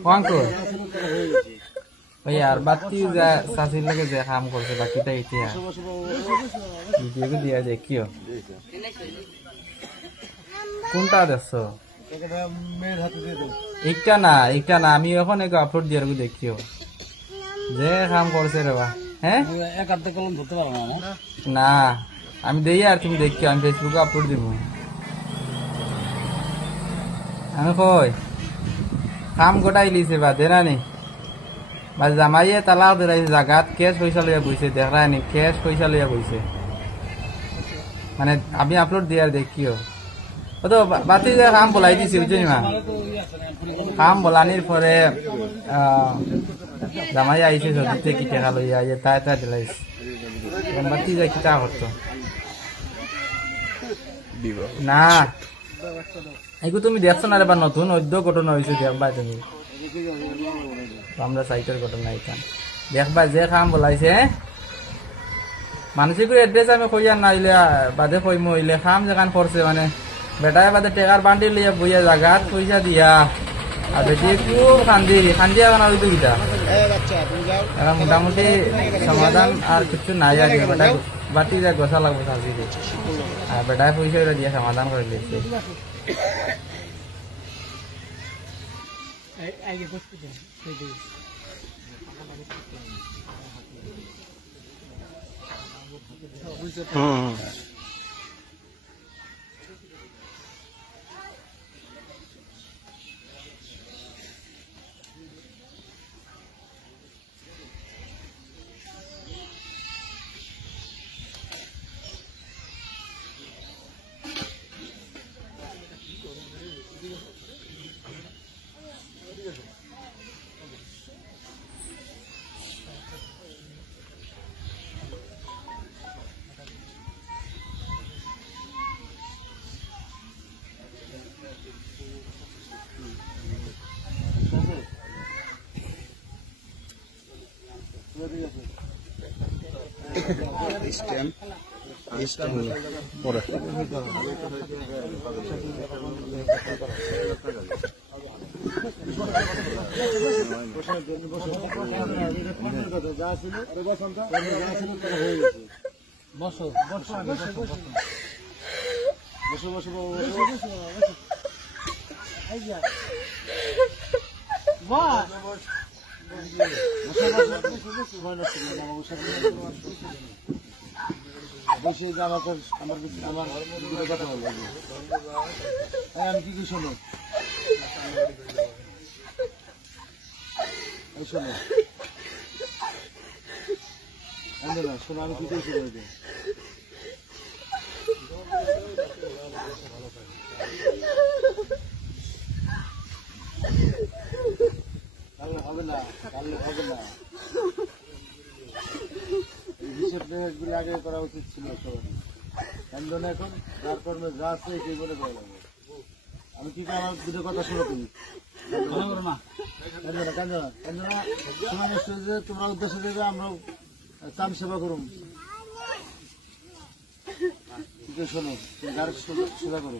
কঙ্কু ওই আর বাতি যা চাষির লাগে যে কাম করছে বাকিটা ইতিহাস দিয়া দেখিও কোনটা দেখছো একটা না আমি এখন আপলোড দিয়ে দেখিও যে কাম করছে রে বা হ্যাঁ না আমি দেই আর তুমি দেখিও আমি ফেসবুকে আপলোড দিব আমি কই কাম গোটাই লিছে বা দেনা নি বা জামাইয়ে তালাক দিলাইছে জাগাত কেস পয়সা লইয়া বইছে দেখা নি কেস পয়সা লইয়া বইছে মানে আমি আপলোড দিয়ে আর দেখিও ও তো বাতি যে কাম বলাই দিছি বুঝলি মা কাম বলানির পরে জামাই আইছে যদি কি টাকা লইয়া যে তাই তাই দিলাইছে বাতি যে কিতা করতো না এগু তুমি দেখছো না রে বা নতুন অদ্য ঘটনা হয়েছে দেখবা তুমি আমরা সাইটের ঘটনা এখান দেখবা যে কাম বলাইছে মানসিক এড্রেস আমি কইয়া নাইলে বাদে কইমু হইলে কাম যেখান করছে মানে বেটায় বাদে টেকার বান্ডি লিয়ে বইয়া জাগাত পয়সা দিয়া আর বেটি খুব খান্দিয়া বানা হইতো কিটা এরা মোটামুটি সমাধান আর কিছু নাই আর বেটা বাতি যা গোসা লাগবো সাজি আর বেটায় পয়সা দিয়া সমাধান করে দিয়েছে আমি কি শোনো শোনো শোনো আমি কি করছি হবে না হবে না হিসেব মেহেজগুলি আগে করা উচিত ছিল সবার এখন যার কর্মে যা আছে এটাই বলে দেওয়া লাগবে আমি কি আমার দুটো কথা শুনে তুমি তোমার উদ্দেশ্য দেবে আমরাও চান সেবা করুন শোনো তুমি গাড়ি সেবা করো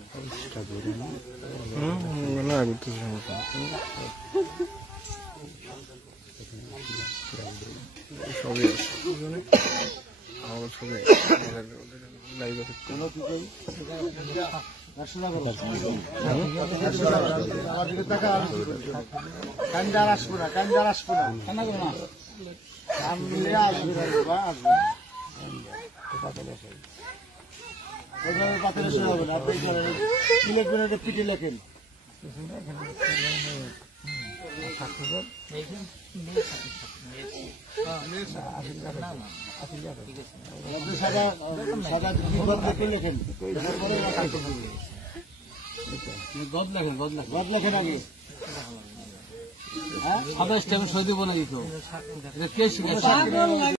কান্দার আসবো না কান্দার আসবো না কান্না করো না পাথরে শোনা হবে না আপনি কি লিখবেন এটা পিঠে লেখেন সাদা সাদা লেখেন গদ লেখেন গদ লেখেন আগে সাদা স্টেম সৌদি বলে দিত